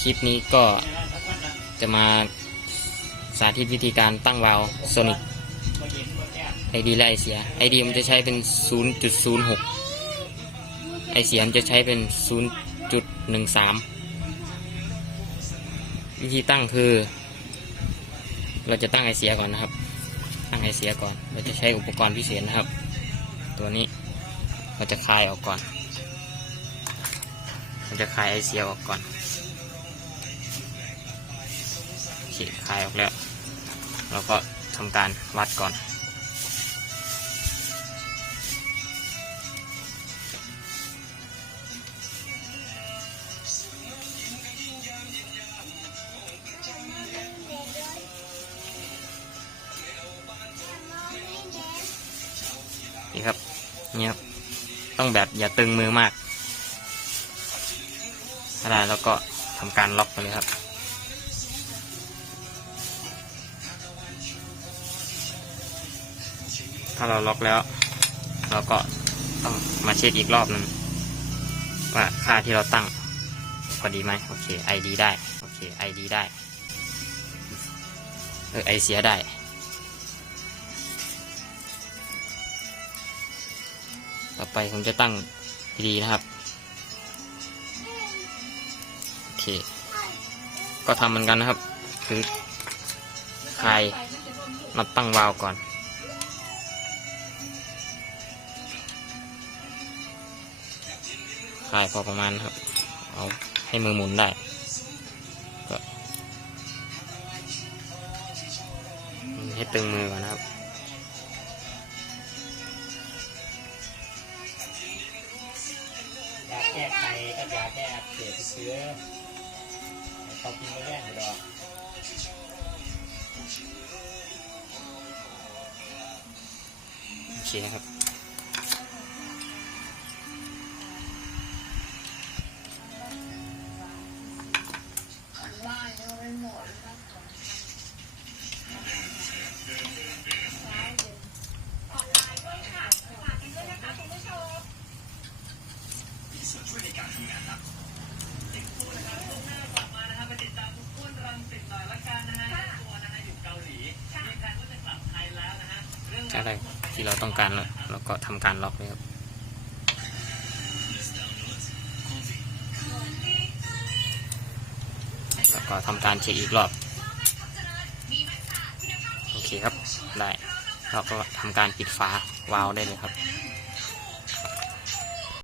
คลิปนี้ก็จะมาสาธิตวิธีการตั้งวาล์วโซนิกไอดีและไอเสียไอดีมันจะใช้เป็น 0.06 ไอเสียมันจะใช้เป็น 0.13 วิธีตั้งคือ เราจะตั้งไอเสียก่อนนะครับ ตั้งไอเสียก่อน เราจะใช้อุปกรณ์พิเศษนะครับ ตัวนี้เราจะคลายออกก่อน จะคลายไอเสียออกก่อนโอเคคลายออกแล้ว เราก็ทำการวัดก่อนนี่ครับนี่ครับ ต้องแบบอย่าตึงมือมาก ถ้าได้แล้วก็ทำการล็อกไปเลยครับ ถ้าเราล็อกแล้ว เราก็ต้องมาเช็คอีกรอบนึงว่าค่าที่เราตั้งพอดีไหมโอเค ID ได้ โอเค ID ได้เออไอเสียได้ต่อไปผมจะตั้งดีนะครับ เค ก็ทำเหมือนกันนะครับ คือคลายนับตั้งวาล์วก่อนคลายพอประมาณครับ เอาให้มือหมุนได้ก็ให้ตึงมือก่อนนะครับยาแก้ไขกับยาแก้อักเสบเชื้อ เขากินไม่แรงอยู่ดอกโอเคครับ อะไรที่เราต้องการแล้วเราก็ทำการล็อกเลยครับแล้วก็ทำการเช็คอีกรอบ โอเคครับ ได้ เราก็ทำการปิดฟ้าวาล์วได้เลยครับ